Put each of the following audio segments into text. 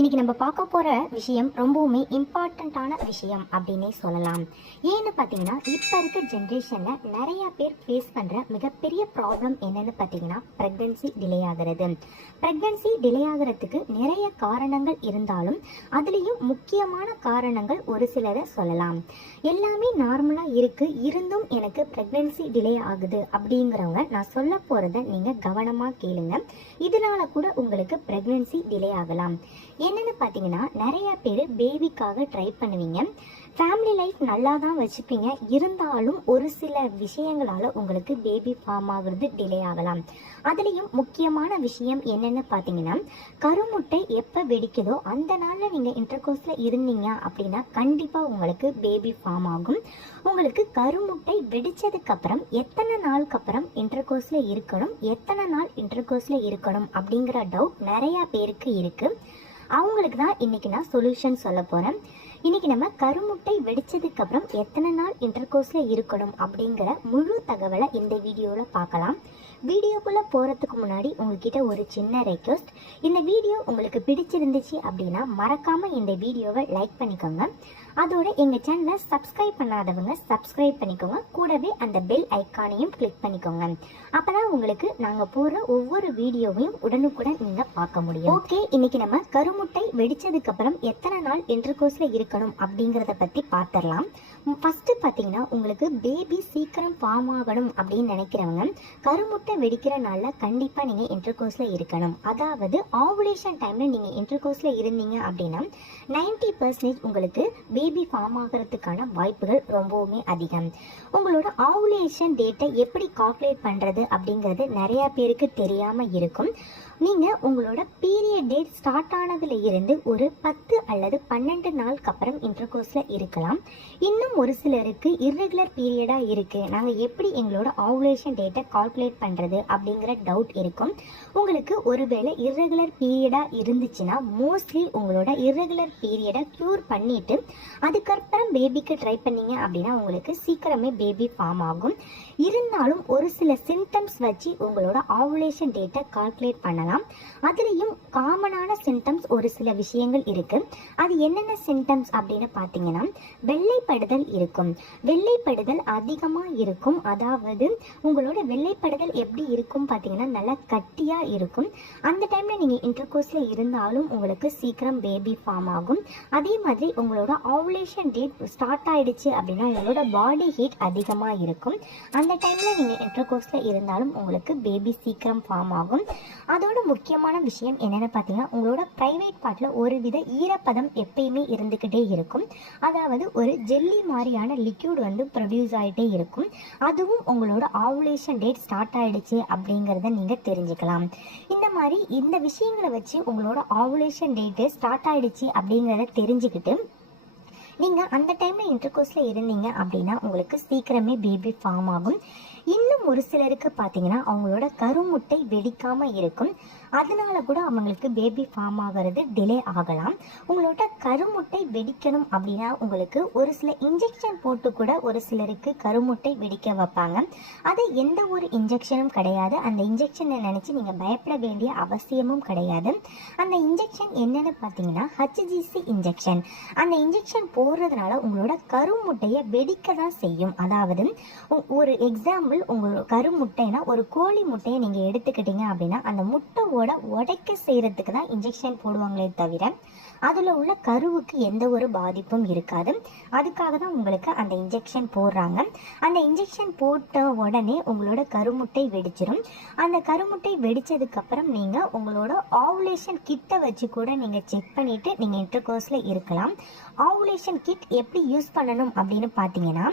இன்னைக்கு நம்ம பார்க்க போற விஷயம் ரொம்பவுமே இம்பார்ட்டண்ட்டான விஷயம் அப்படின்னே சொல்லலாம். ஏன்னு பார்த்தீங்கன்னா, இப்போ இருக்க ஜென்ரேஷன்ல நிறைய பேர் ஃபேஸ் பண்ற மிகப்பெரிய ப்ராப்ளம் என்னன்னு பார்த்தீங்கன்னா, ப்ரெக்னன்சி டிலே ஆகிறது. ப்ரெக்னன்சி டிலே ஆகிறதுக்கு நிறைய காரணங்கள் இருந்தாலும் அதுலேயும் முக்கியமான காரணங்கள் ஒரு சிலரை சொல்லலாம். எல்லாமே நார்மலாக இருக்கு, இருந்தும் எனக்கு ப்ரெக்னன்சி டிலே ஆகுது அப்படிங்கிறவங்க நான் சொல்ல போறதை நீங்க கவனமாக கேளுங்க. இதனால கூட உங்களுக்கு ப்ரெக்னன்சி டிலே ஆகலாம். என்னன்னு பார்த்தீங்கன்னா, நிறைய பேர் பேபிக்காக ட்ரை பண்ணுவீங்க, ஃபேமிலி லைஃப் நல்லா தான் வச்சுப்பீங்க, இருந்தாலும் ஒரு சில விஷயங்களால் உங்களுக்கு பேபி ஃபார்ம் ஆகுறது டிலே ஆகலாம். அதுலேயும் முக்கியமான விஷயம் என்னன்னு பார்த்தீங்கன்னா, கருமுட்டை எப்போ வெடிக்குதோ அந்த நாளில் நீங்கள் இன்டர்கோர்ஸில் இருந்தீங்க அப்படின்னா கண்டிப்பாக உங்களுக்கு பேபி ஃபார்ம் ஆகும். உங்களுக்கு கருமுட்டை வெடிச்சதுக்கப்புறம் எத்தனை நாளுக்கு அப்புறம் இன்டர்கோர்ஸில் இருக்கணும், எத்தனை நாள் இன்டர்கோர்ஸில் இருக்கணும் அப்படிங்கிற டவுட் நிறையா பேருக்கு இருக்குது. அவங்களுக்கு தான் இன்றைக்கி நான் சொல்யூஷன் சொல்ல போகிறேன். இன்றைக்கி நம்ம கருமுட்டை வெடித்ததுக்கு அப்புறம் எத்தனை நாள் இன்டர்கோர்ஸில் இருக்கணும் அப்படிங்கிற முழு தகவலை இந்த வீடியோவில் பார்க்கலாம். வீடியோக்குள்ளே போகிறதுக்கு முன்னாடி உங்ககிட்ட ஒரு சின்ன ரெக்வெஸ்ட். இந்த வீடியோ உங்களுக்கு பிடிச்சிருந்துச்சு அப்படின்னா மறக்காமல் இந்த வீடியோவை லைக் பண்ணிக்கோங்க. அதோட எங்கள் சேனலை சப்ஸ்கிரைப் பண்ணாதவங்க சப்ஸ்கிரைப் பண்ணிக்கோங்க. கூடவே அந்த பெல் ஐக்கானையும் கிளிக் பண்ணிக்கோங்க. அப்போ தான் உங்களுக்கு நாங்கள் போடுற ஒவ்வொரு வீடியோவையும் உடனுக்குடன் நீங்கள் பார்க்க முடியும். ஓகே, இன்னைக்கு நம்ம கருமுட்டை வெடிச்சதுக்கப்புறம் எத்தனை நாள் இன்டர்கோர்ஸில் இருக்கணும் அப்படிங்கிறத பற்றி பார்த்துடலாம். ஃபஸ்ட்டு பார்த்தீங்கன்னா, உங்களுக்கு பேபி சீக்கிரம் ஃபார்ம் ஆகணும் அப்படின்னு நினைக்கிறவங்க கருமுட்டை வெடிக்கிற நாளில் கண்டிப்பாக நீங்கள் இன்டர்கோர்ஸில் இருக்கணும். அதாவது ஆவுலேஷன் டைமில் நீங்கள் இன்டர்கோர்ஸில் இருந்தீங்க அப்படின்னா 90% உங்களுக்கு பேபி ஃபார்ம் ஆகிறதுக்கான வாய்ப்புகள் ரொம்பவுமே அதிகம். உங்களோட ஆவுலேஷன் டேட்டை எப்படி கால்குலேட் பண்ணுறது அப்படிங்கிறது நிறையா பேருக்கு தெரியாமல் இருக்கும். நீங்கள் உங்களோட பீரியட் டேட் ஸ்டார்ட் ஆனதுல இருந்து ஒரு 10 அல்லது 12 நாளுக்கு அப்புறம் இன்டர்கோர்ஸில் இருக்கலாம். இன்னும் ஒரு சிலருக்கு இர்ரெகுலர் பீரியடாக இருக்குது, நாங்கள் எப்படி எங்களோட ஆவுலேஷன் டேட்டை கால்குலேட் பண்ணுறது அப்படிங்கிற டவுட் இருக்கும். உங்களுக்கு ஒருவேளை இர்ரெகுலர் பீரியடாக இருந்துச்சுன்னா மோஸ்ட்லி உங்களோட இர்ரெகுலர் பீரியடை க்யூர் பண்ணிவிட்டு அதுக்கப்புறம் பேபிக்கு ட்ரை பண்ணீங்க அப்படின்னா உங்களுக்கு சீக்கிரமே பேபி ஃபார்ம் ஆகும். இருந்தாலும் ஒரு சில சிம்டம்ஸ் வச்சு உங்களோட ஆவுலேஷன் டேட்டை கால்குலேட் பண்ணலாம். அதுலேயும் காமனான சிம்டம்ஸ் ஒரு சில விஷயங்கள் இருக்கு. அது என்னென்ன சிம்டம்ஸ் அப்படின்னு பார்த்தீங்கன்னா, வெள்ளைப்படுதல் இருக்கும். வெள்ளைப்படுதல் அதிகமாக இருக்கும். அதாவது உங்களோட வெள்ளைப்படுதல் எப்படி இருக்கும் பார்த்தீங்கன்னா, நல்லா கட்டியாக இருக்கும். அந்த டைமில் நீங்கள் இன்டர்கோர்ஸில் இருந்தாலும் உங்களுக்கு சீக்கிரம் பேபி ஃபார்ம் ஆகும். அதே மாதிரி உங்களோட ஆவுலேஷன் டேட் ஸ்டார்ட் ஆயிடுச்சு அப்படின்னா உங்களோட பாடி ஹீட் அதிகமாக இருக்கும். அந்த டைமில் நீங்கள் இன்டர்கோர்ஸில் இருந்தாலும் உங்களுக்கு பேபி சீக்கிரம் ஃபார்ம் ஆகும். அதோட முக்கியமான விஷயம் என்னென்னு பார்த்தீங்கன்னா, உங்களோட ப்ரைவேட் பார்ட்டில் ஒரு வித ஈரப்பதம் எப்பயுமே இருந்துக்கிட்டே இருக்கும். அதாவது ஒரு ஜெல்லி மாதிரியான லிக்யூட் வந்து ப்ரொடியூஸ் ஆகிட்டே இருக்கும். அதுவும் உங்களோட ஆவுலேஷன் டேட் ஸ்டார்ட் ஆகிடுச்சு அப்படிங்கிறத நீங்கள் தெரிஞ்சுக்கலாம். இந்த விஷயங்களை வச்சு உங்களோட ஆவுலேஷன் டேட்டு ஸ்டார்ட் ஆகிடுச்சு அப்படிங்கிறத தெரிஞ்சுக்கிட்டு நீங்கள் அந்த டைமில் இன்டர்கோர்ஸில் இருந்தீங்க அப்படின்னா உங்களுக்கு சீக்கிரமே பேபி ஃபார்ம் ஆகும். இன்னும் ஒரு சிலருக்கு பார்த்தீங்கன்னா அவங்களோட கருமுட்டை வெடிக்காமல் இருக்கும். அதனால கூட அவங்களுக்கு பேபி ஃபார்ம் ஆகிறது டிலே ஆகலாம். உங்களோட கருமுட்டை வெடிக்கணும் அப்படின்னா உங்களுக்கு ஒரு சில இன்ஜெக்ஷன் போட்டு கூட ஒரு சிலருக்கு கருமுட்டை வெடிக்க வைப்பாங்க. அது எந்த ஒரு இன்ஜெக்ஷனும் கிடையாது. அந்த இன்ஜெக்ஷனை நினச்சி நீங்கள் பயப்பட வேண்டிய அவசியமும் கிடையாது. அந்த இன்ஜெக்ஷன் என்னன்னு பார்த்தீங்கன்னா HCG இன்ஜெக்ஷன். அந்த இன்ஜெக்ஷன் போடுறதுனால உங்களோட கருமுட்டையை வெடிக்க தான் செய்யும். அதாவது ஒரு எக்ஸாம்பிள், உங்களோட கருமுட்டைனா ஒரு கோழி முட்டையை நீங்கள் எடுத்துக்கிட்டீங்க அப்படின்னா அந்த முட்டையோட உடைக்க செய்கிறதுக்கு தான் இன்ஜெக்ஷன் போடுவாங்களே தவிர அதில் உள்ள கருவுக்கு எந்த ஒரு பாதிப்பும் இருக்காது. அதுக்காக தான் உங்களுக்கு அந்த இன்ஜெக்ஷன் போடுறாங்க. அந்த இன்ஜெக்ஷன் போட்ட உடனே உங்களோட கருமுட்டை வெடிச்சிடும். அந்த கருமுட்டை வெடித்ததுக்கப்புறம் நீங்கள் உங்களோட ஆவுலேஷன் கிட்டை வச்சு கூட நீங்கள் செக் பண்ணிவிட்டு நீங்கள் இன்டர்கோர்ஸில் இருக்கலாம். ஆவுலேஷன் கிட் எப்படி யூஸ் பண்ணணும் அப்படின்னு பார்த்தீங்கன்னா,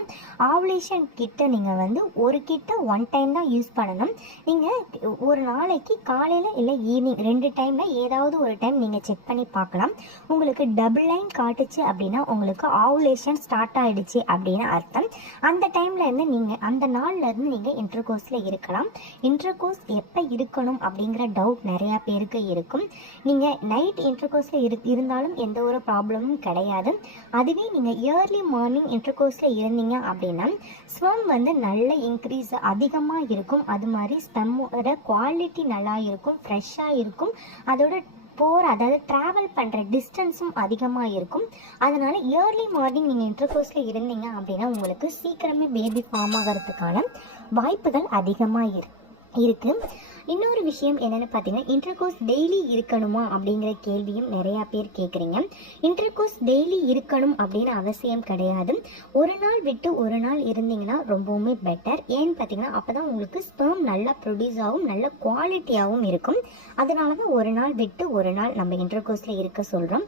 ஆவுலேஷன் கிட்டை நீங்கள் வந்து ஒரு கிட்ட 1 டைம் தான் யூஸ் பண்ணணும். நீங்கள் ஒரு நாளைக்கு காலையில் இல்லை ஈவினிங் 2 டைமில் ஏதாவது ஒரு டைம் நீங்கள் செக் பண்ணி பார்க்கலாம். உங்களுக்கு டபுள் லைன் காட்டுச்சு அப்படின்னா உங்களுக்கு ஆவுலேஷன் ஸ்டார்ட் ஆகிடுச்சு அப்படின்னு அர்த்தம். அந்த டைம்லேருந்து நீங்கள் அந்த நாள்லேருந்து நீங்கள் இன்டர்கோர்ஸில் இருக்கலாம். இன்டர்கோர்ஸ் எப்போ இருக்கணும் அப்படிங்கிற டவுட் நிறையா பேருக்கு இருக்கும். நீங்கள் நைட் இன்டர்கோர்ஸில் இருந்தாலும் எந்த ஒரு ப்ராப்ளமும் கிடையாது. அதுவே நீங்கள் இயர்லி மார்னிங் இன்டர்கோர்ஸில் இருந்தீங்க அப்படின்னா ஸ்வம் வந்து நல்ல இன்க்ரீஸ் அதிகமாக இருக்கும். அது மாதிரி ஸ்பெம்மோட குவாலிட்டி நல்லா இருக்கும், ஃப்ரெஷ்ஷாக இருக்கும். அதோட அதாவது ட்ராவல் பண்ணுற டிஸ்டன்ஸும் அதிகமாக இருக்கும். அதனால் ஏர்லி மார்னிங் நீங்கள் இன்டர்கோர்ஸில் இருந்தீங்க அப்படின்னா உங்களுக்கு சீக்கிரமே பேபி ஃபார்ம் ஆகிறதுக்கான வாய்ப்புகள் அதிகமாக இருக்குது. இன்னொரு விஷயம் என்னென்னு பார்த்தீங்கன்னா, இன்டர்கோர்ஸ் டெய்லி இருக்கணுமா அப்படிங்கிற கேள்வியும் நிறையா பேர் கேட்குறீங்க. இன்டர்கோர்ஸ் டெய்லி இருக்கணும் அப்படின்னு அவசியம் கிடையாது. ஒரு நாள் விட்டு ஒரு நாள் இருந்தீங்கன்னா ரொம்பவுமே பெட்டர். ஏன்னு பார்த்தீங்கன்னா அப்போ தான் உங்களுக்கு ஸ்பெர்ம் நல்லா ப்ரொடியூஸ் ஆகும், நல்ல குவாலிட்டியாகவும் இருக்கும். அதனால தான் ஒரு நாள் விட்டு ஒரு நாள் நம்ம இன்டர்கோர்ஸில் இருக்க சொல்கிறோம்.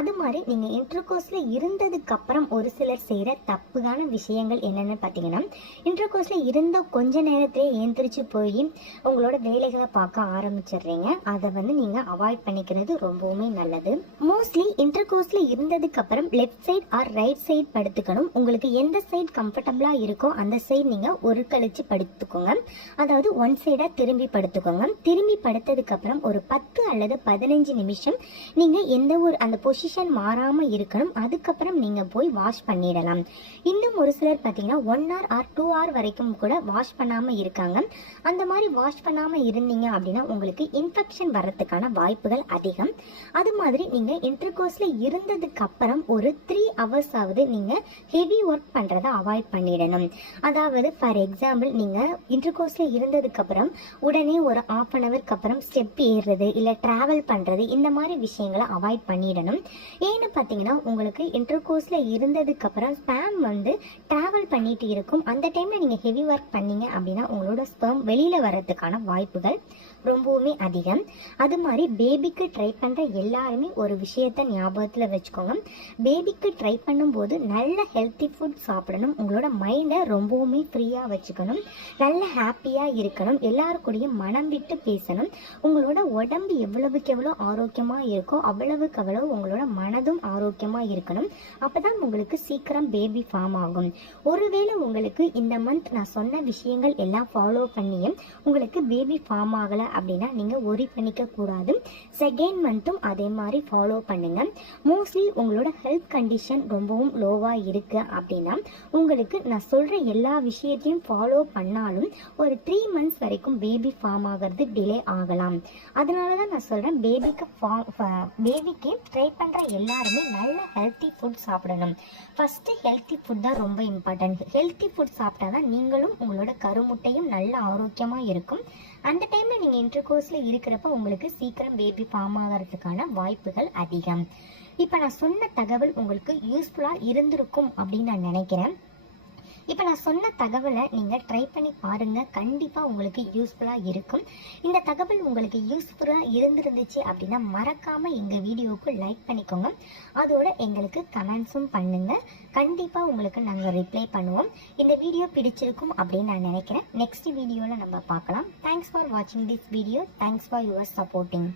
அது மாதிரி நீங்கள் இன்டர்கோர்ஸில் இருந்ததுக்கப்புறம் ஒரு சிலர் செய்கிற தப்புகான விஷயங்கள் என்னென்னு பார்த்தீங்கன்னா, இன்டர்கோர்ஸில் இருந்த கொஞ்ச நேரத்திலே ஏந்திரிச்சு போய் உங்களோட வேலைகளை பார்க்க ஆரம்பிச்சிடுறீங்க. அதை நீங்கள் அவாய்ட் பண்ணிக்கிறது ரொம்பவுமே நல்லது. மோஸ்ட்லி இன்டர்கோர்ஸில் இருந்ததுக்கு அப்புறம் left side or right side படுத்துக்கணும். உங்களுக்கு எந்த சைட் கம்ஃபர்டபுளாக இருக்கோ அந்த சைட் நீங்கள் ஒரு கழிச்சு படுத்துக்கோங்க. அதாவது ஒன் சைடாக திரும்பி படுத்துக்கோங்க. திரும்பி படுத்ததுக்கு அப்புறம் ஒரு 10 அல்லது 15 நிமிஷம் நீங்கள் எந்த ஒரு அந்த பொசிஷன் மாறாமல் இருக்கணும். அதுக்கப்புறம் நீங்கள் போய் வாஷ் பண்ணிடலாம். இன்னும் ஒரு சிலர் பார்த்தீங்கன்னா 1 hour ஆர் 2 hour வரைக்கும் கூட வாஷ் பண்ணாமல் இருக்காங்க. அந்த மாதிரி வாஷ் பண்ணாமல் இருந்தீங்க அப்படின்னா உங்களுக்கு இன்ஃபெக்ஷன் வரதுக்கான வாய்ப்புகள் அதிகம். அது மாதிரி நீங்கள் இன்டர்கோர்ஸில் இருந்ததுக்கு அப்புறம் ஒரு 3 hours ஆவது நீங்கள் ஹெவி ஒர்க் பண்ணுறதை அவாய்ட் பண்ணிடணும். அதாவது ஃபார் எக்ஸாம்பிள் நீங்கள் இன்டர்கோர்ஸில் இருந்ததுக்கு அப்புறம் உடனே ஒரு 1/2 hour அப்புறம் ஸ்டெப் ஏறுறது இல்லை ட்ராவல் பண்ணுறது இந்த மாதிரி விஷயங்களை அவாய்ட் பண்ணிடணும். ஏன்னு பார்த்தீங்கன்னா உங்களுக்கு இன்டர்கோர்ஸில் இருந்ததுக்கு அப்புறம் ஸ்பேம் ட்ராவல் பண்ணிட்டு இருக்கும். அந்த டைமில் நீங்கள் ஹெவி ஒர்க் பண்ணீங்க அப்படின்னா உங்களோட ஸ்பெர்ம் வெளியில் வர்றதுக்கான வாய்ப்புகள் ரொம்பவுமே அதிகம். அது மாதிரி பேபிக்கு ட்ரை பண்ணுற எல்லாருமே ஒரு விஷயத்தை ஞாபகத்தில் வச்சுக்கோங்க. பேபிக்கு ட்ரை பண்ணும்போது நல்ல ஹெல்த்தி ஃபுட் சாப்பிடணும். உங்களோட மைண்டை ரொம்பவுமே ஃப்ரீயாக வச்சுக்கணும். நல்ல ஹாப்பியாக இருக்கணும். எல்லாருக்கூடையும் மனம் விட்டு பேசணும். உங்களோட உடம்பு எவ்வளவுக்கு எவ்வளோ ஆரோக்கியமாக இருக்கோ அவ்வளவுக்கு அவ்வளவு உங்களோட மனதும் ஆரோக்கியமாக இருக்கணும். அப்போ தான் உங்களுக்கு சீக்கிரம் பேபி ஃபார்ம் ஆகும். ஒருவேளை உங்களுக்கு இந்த மந்த் நான் சொன்ன விஷயங்கள் எல்லாம் ஃபாலோ பண்ணியும் உங்களுக்கு பேபி ஃபார்ம் ஆகலை அப்படின்னா நீங்கள் ஒரி பண்ணிக்க கூடாது. செகண்ட் மந்த்தும் அதே மாதிரி ஃபாலோ பண்ணுங்க. மோஸ்ட்லி உங்களோட ஹெல்த் கண்டிஷன் ரொம்பவும் லோவாக இருக்கு அப்படின்னா உங்களுக்கு நான் சொல்கிற எல்லா விஷயத்தையும் ஃபாலோ பண்ணாலும் ஒரு 3 months வரைக்கும் பேபி ஃபார்ம் ஆகிறது டிலே ஆகலாம். அதனால தான் நான் சொல்கிறேன், பேபிக்கு ட்ரை பண்ணுற எல்லாருமே நல்ல ஹெல்த்தி ஃபுட் சாப்பிடணும். ஃபஸ்ட்டு ஹெல்த்தி ஃபுட் தான் ரொம்ப இம்பார்ட்டன்ட். ஹெல்த்தி ஃபுட் சாப்பிட்டா தான் நீங்களும் உங்களோட கருமுட்டையும் நல்ல ஆரோக்கியமாக இருக்கும். அந்த டைமில் நீங்கள் இன்டர்கோர்ஸில் இருக்கிறப்ப உங்களுக்கு சீக்கிரம் பேபி ஃபார்ம் ஆகிறதுக்கான வாய்ப்புகள் அதிகம். இப்போ நான் சொன்ன தகவல் உங்களுக்கு யூஸ்ஃபுல்லாக இருந்திருக்கும் அப்படின்னு நான் நினைக்கிறேன். இப்போ நான் சொன்ன தகவலை நீங்கள் ட்ரை பண்ணி பாருங்கள். கண்டிப்பாக உங்களுக்கு யூஸ்ஃபுல்லாக இருக்கும். இந்த தகவல் உங்களுக்கு யூஸ்ஃபுல்லாக இருந்துருந்துச்சு அப்படின்னா மறக்காமல் எங்கள் வீடியோவுக்கு லைக் பண்ணிக்கோங்க. அதோட எங்களுக்கு கமெண்ட்ஸும் பண்ணுங்கள். கண்டிப்பாக உங்களுக்கு நாங்கள் ரிப்ளை பண்ணுவோம். இந்த வீடியோ பிடிச்சிருக்கும் அப்படின்னு நான் நினைக்கிறேன். நெக்ஸ்ட் வீடியோவில் நம்ம பார்க்கலாம். தேங்க்ஸ் ஃபார் வாட்சிங் this video. Thanks for your supporting.